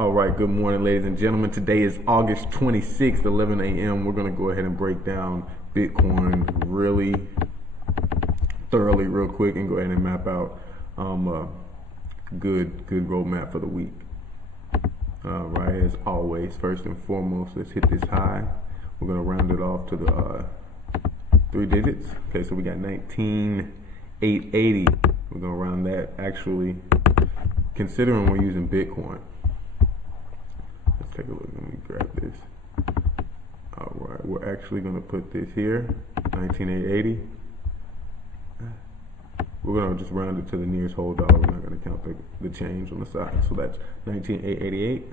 All right, good morning, ladies and gentlemen. Today is August 26th, 11 a.m. We're going to go ahead and break down Bitcoin really thoroughly, real quick, and go ahead and map out a good roadmap for the week. All right, as always, first and foremost, let's hit this high. We're going to round it off to the 3 digits. Okay, so we got 19,880. We're going to round that, actually, considering we're using Bitcoin. Let's take a look. Let me grab this. All right, we're actually going to put this here, 19,880. We're going to just round it to the nearest whole dollar. We're not going to count the change on the side. So that's 19,888.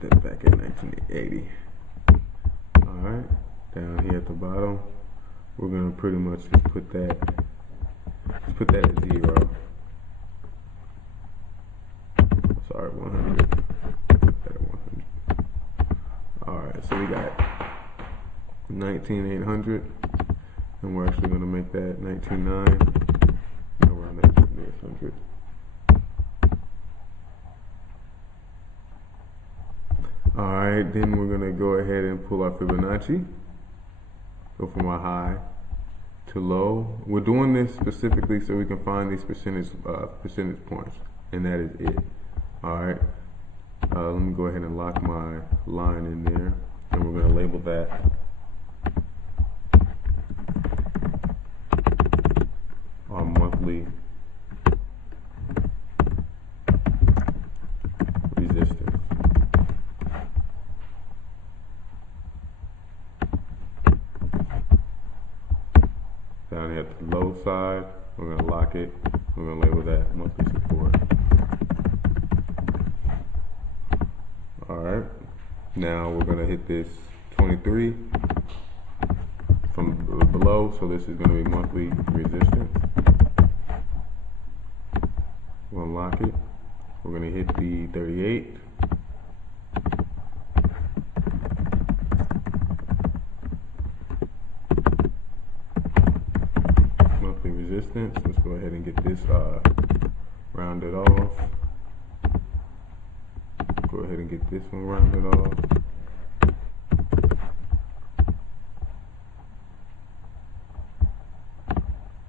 Put that back at 19,880. All right, down here at the bottom, we're going to pretty much just put that at 0. Sorry, 100. Put that at 100. All right, so we got 19,800, and we're actually going to make that 19,900, around that 100. All right, then we're going to go ahead and pull our Fibonacci, go from our high to low. We're doing this specifically so we can find these percentage points, and that is it. All right, let me go ahead and lock my line in there, and we're going to label that our monthly resistance. Down here at the low side, we're going to lock it. We're going to label that monthly support. All right, now we're going to hit this 23 from below, so this is going to be monthly resistance. We're going to lock it. We're going to hit the 38. Monthly resistance. Let's go ahead and get this rounded off. Go ahead and get this one rounded off.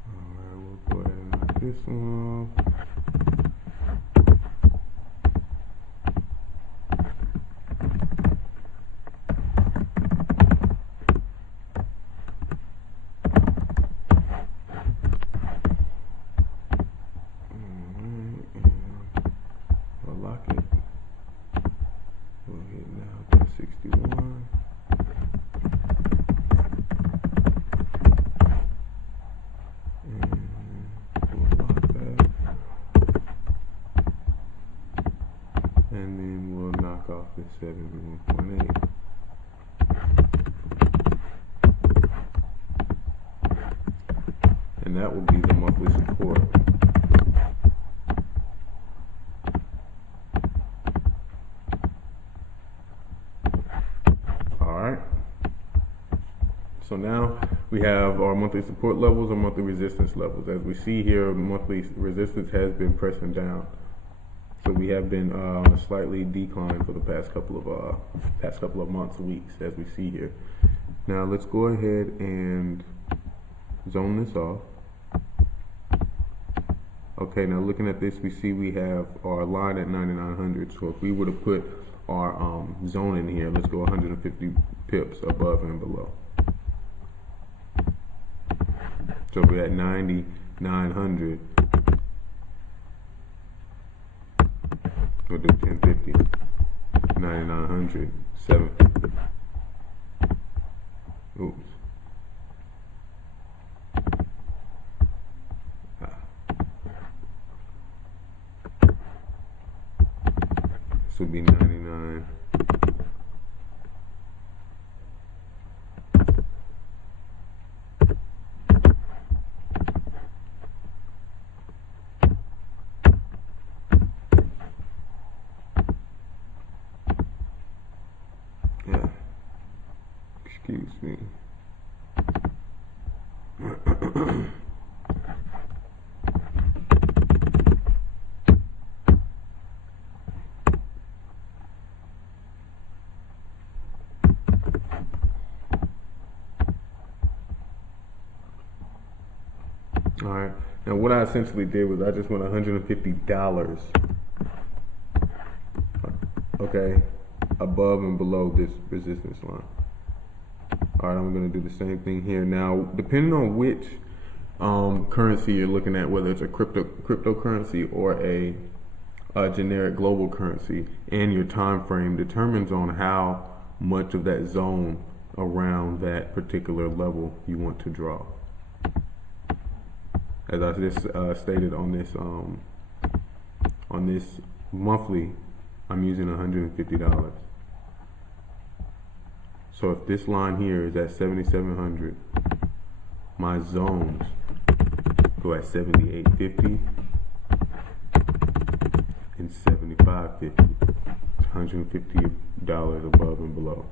Alright, we'll go ahead and knock this one off. We'll lock it. We'll hit now to 61. And we'll lock that. And then we'll knock off the 71.8. And that will be the monthly support. So now we have our monthly support levels and monthly resistance levels. As we see here, monthly resistance has been pressing down. So we have been on a slightly decline for the past couple of months, weeks, as we see here. Now let's go ahead and zone this off. Okay, now looking at this, we see we have our line at 9,900. So if we were to put our zone in here, let's go 150 pips above and below. So we're at 9,900. We'll do 1050. 9,900. 750. Oops. This will be 99. Excuse me. right. Now what I essentially did was I just went $150, okay, above and below this resistance line. All right, I'm going to do the same thing here. Now, depending on which currency you're looking at, whether it's a cryptocurrency or a generic global currency, and your time frame determines on how much of that zone around that particular level you want to draw. As I just stated on this monthly, I'm using $150. So if this line here is at 7,700, my zones go at 78.50 and 75.50. $150 above and below.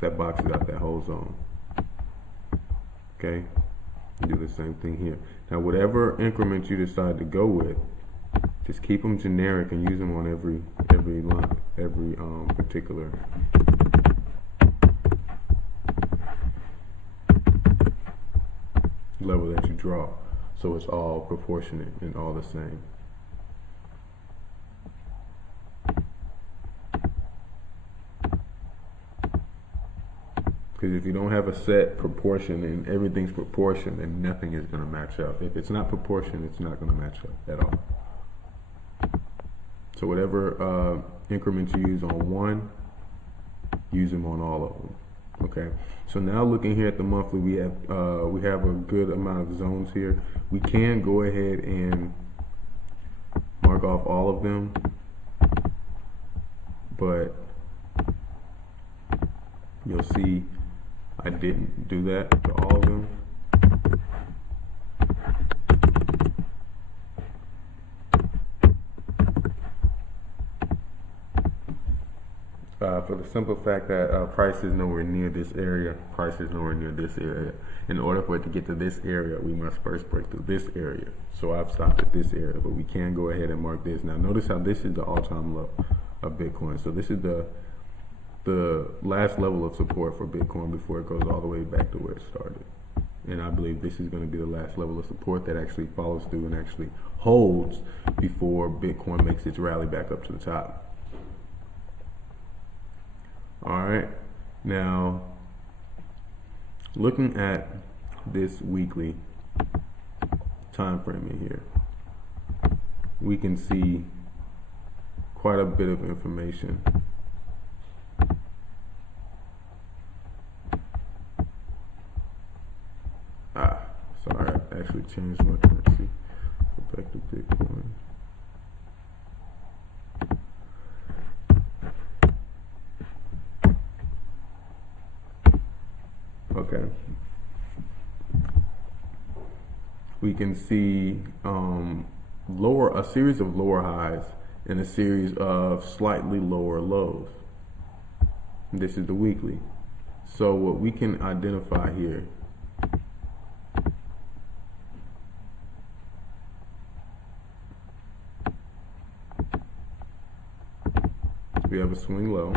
That boxes out that whole zone. Okay, do the same thing here. Now, whatever increment you decide to go with, just keep them generic and use them on every line, every particular level that you draw, so it's all proportionate and all the same. Because if you don't have a set proportion and everything's proportioned, then nothing is going to match up. If it's not proportioned, it's not going to match up at all. So whatever increments you use on one, use them on all of them. Okay. So now looking here at the monthly, we have a good amount of zones here. We can go ahead and mark off all of them, but you'll see I didn't do that to all of them. For the simple fact that price is nowhere near this area, price is nowhere near this area. In order for it to get to this area, we must first break through this area. So I've stopped at this area, but we can go ahead and mark this. Now notice how this is the all-time low of Bitcoin. So this is the last level of support for Bitcoin before it goes all the way back to where it started. And I believe this is going to be the last level of support that actually follows through and actually holds before Bitcoin makes its rally back up to the top. All right, now looking at this weekly time frame in here, we can see quite a bit of information. Sorry, I actually changed my currency. Go back to Bitcoin. Okay. We can see a series of lower highs and a series of slightly lower lows. This is the weekly. So what we can identify here we have a swing low.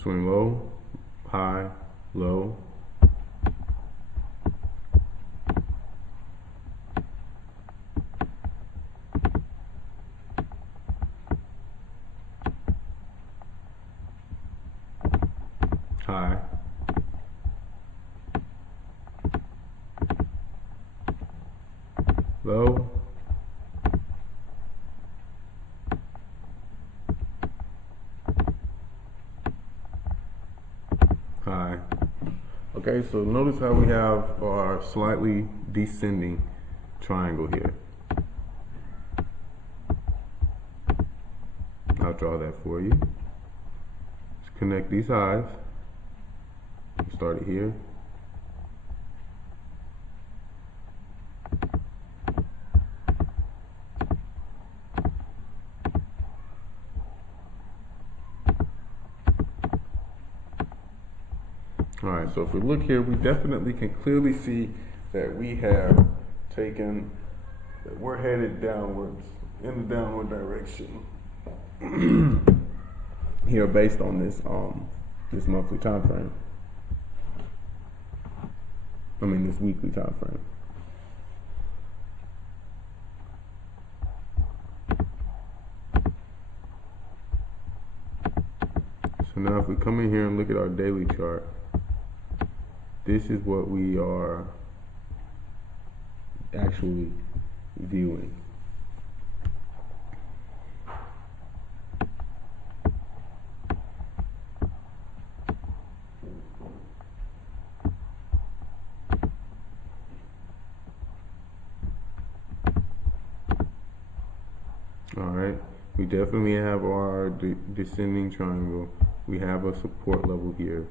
Swing low, high, low. High. Low. High. Okay, so notice how we have our slightly descending triangle here. I'll draw that for you. Let's connect these highs. Start it here. All right, so if we look here, we definitely can clearly see that we have taken, that we're headed downwards, in the downward direction here based on this this monthly time frame. This weekly time frame. So now if we come in here and look at our daily chart, this is what we are actually viewing. All right, we definitely have our descending triangle. We have a support level here.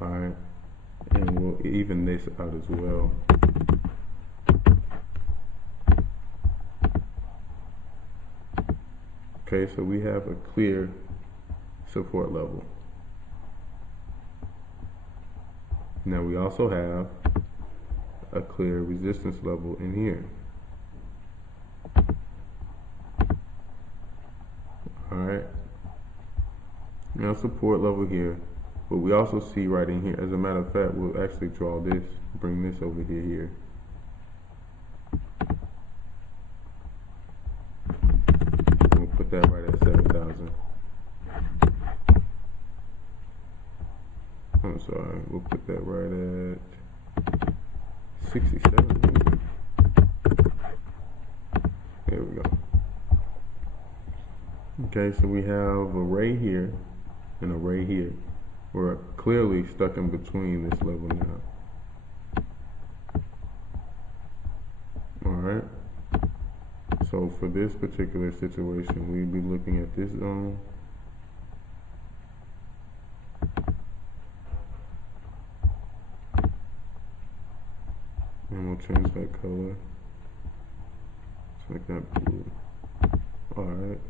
All right, and we'll even this out as well. Okay, so we have a clear support level. Now we also have a clear resistance level in here. Alright. Now support level here. But we also see right in here, as a matter of fact, we'll actually draw this, bring this over here. That right at 7,000. I'm sorry, we'll put that right at 67. There we go. Okay, so we have a ray here and a ray here. We're clearly stuck in between this level now. Alright. So for this particular situation, we'd be looking at this zone. And we'll change that color. Let's make that blue. Alright.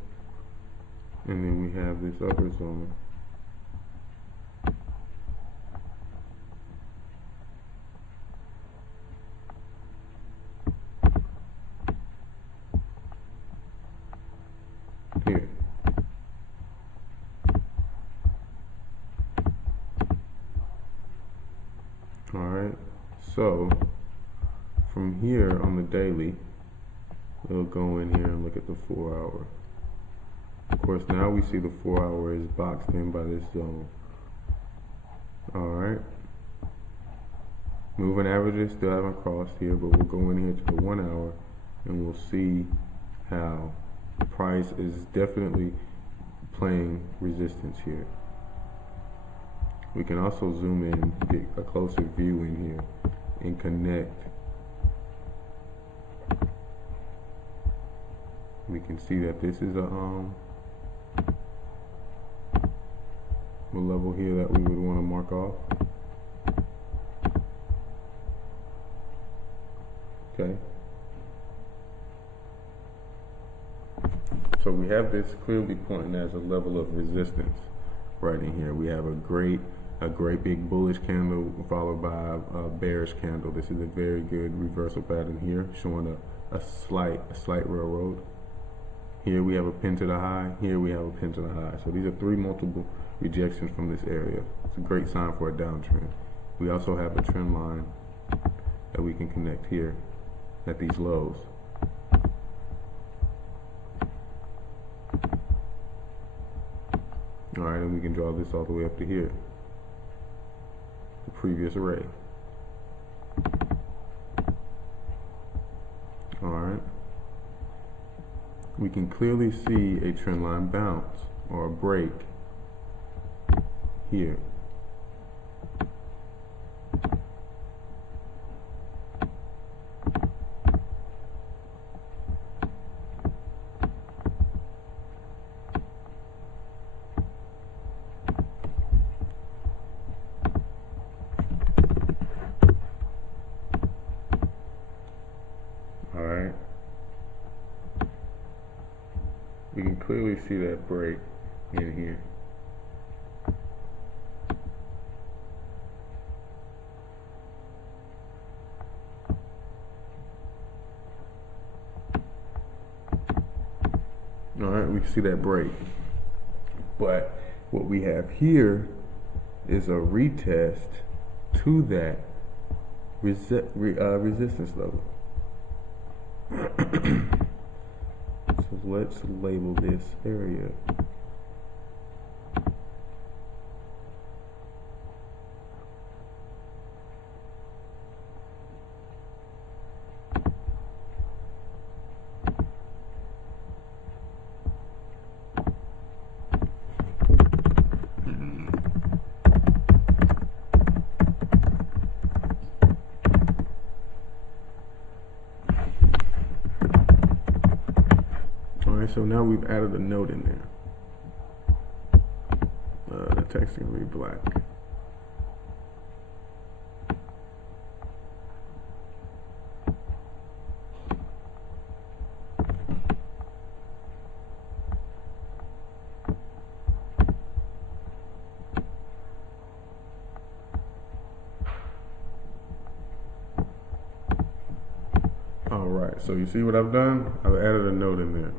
And then we have this upper zone. Here. Alright, so from here on the daily, we'll go in here and look at the 4 hour. Of course, now we see the 4 hour is boxed in by this zone. Alright, moving averages still haven't crossed here, but we'll go in here to the 1 hour and we'll see how price is definitely playing resistance here. We can also zoom in, get a closer view in here, and connect. We can see that this is a level here that we would want to mark off. Okay. So we have this clearly pointing as a level of resistance right in here. We have a great big bullish candle followed by a bearish candle. This is a very good reversal pattern here, showing a slight railroad. Here we have a pin to the high. Here we have a pin to the high. So these are 3 multiple rejections from this area. It's a great sign for a downtrend. We also have a trend line that we can connect here at these lows. Alright, and we can draw this all the way up to here, the previous array. Alright, we can clearly see a trend line bounce or a break here. We can clearly see that break in here. All right, we can see that break. But what we have here is a retest to that resistance level. So let's label this area. So now we've added a note in there. The text is going to be black. All right, so you see what I've done? I've added a note in there.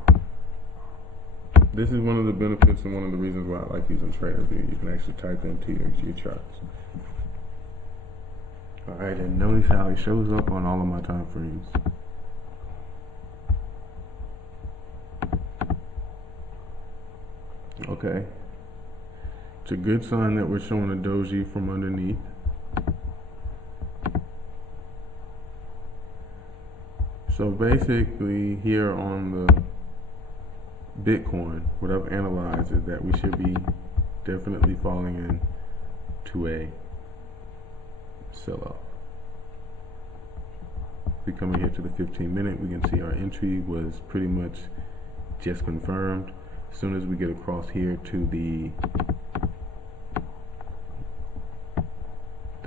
This is one of the benefits and one of the reasons why I like using TradingView. You can actually type into your charts. All right, and notice how it shows up on all of my time frames. Okay. It's a good sign that we're showing a doji from underneath. So basically here on the Bitcoin, what I've analyzed is that we should be definitely falling into a sell-off. We come in here to the 15-minute, we can see our entry was pretty much just confirmed. As soon as we get across here to the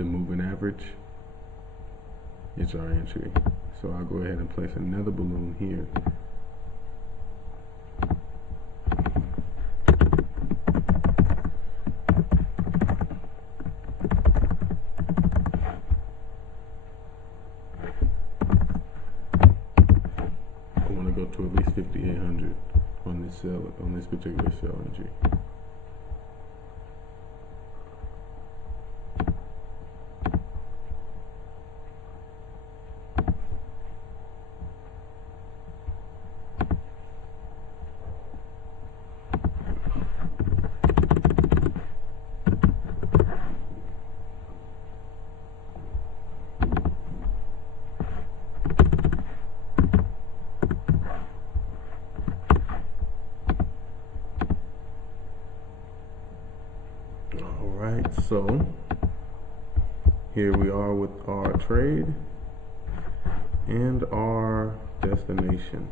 moving average, it's our entry. So I'll go ahead and place another balloon here. To at least 5,800 on this particular sell entry. Alright, so here we are with our trade and our destination.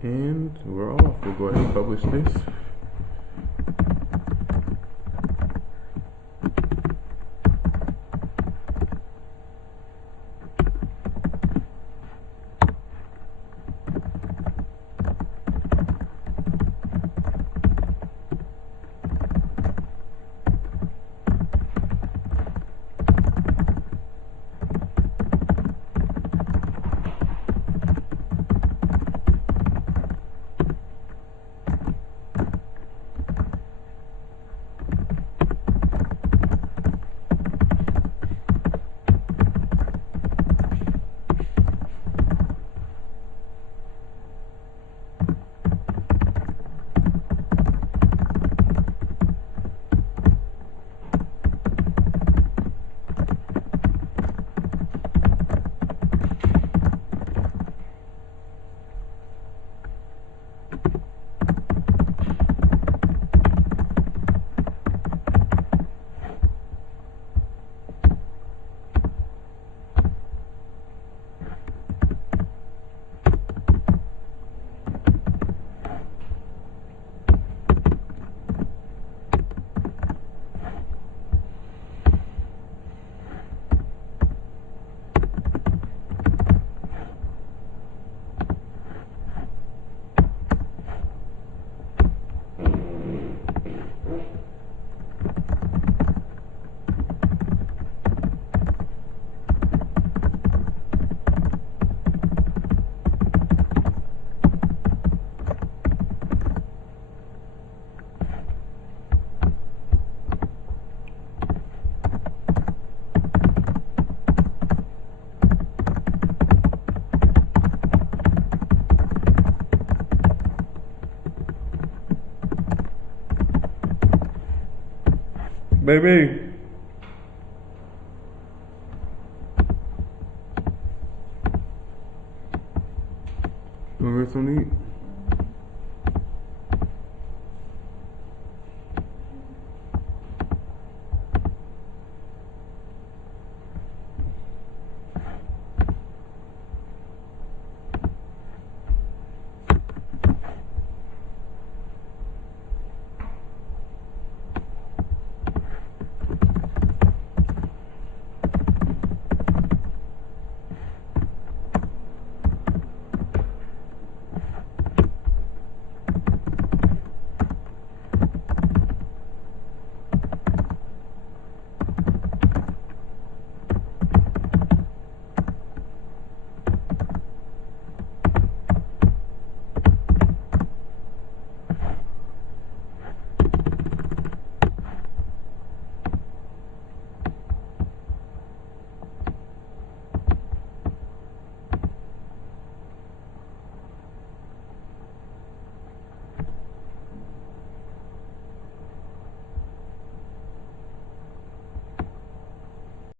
And we're off. We'll go ahead and publish this. Baby. You wanna get something to eat?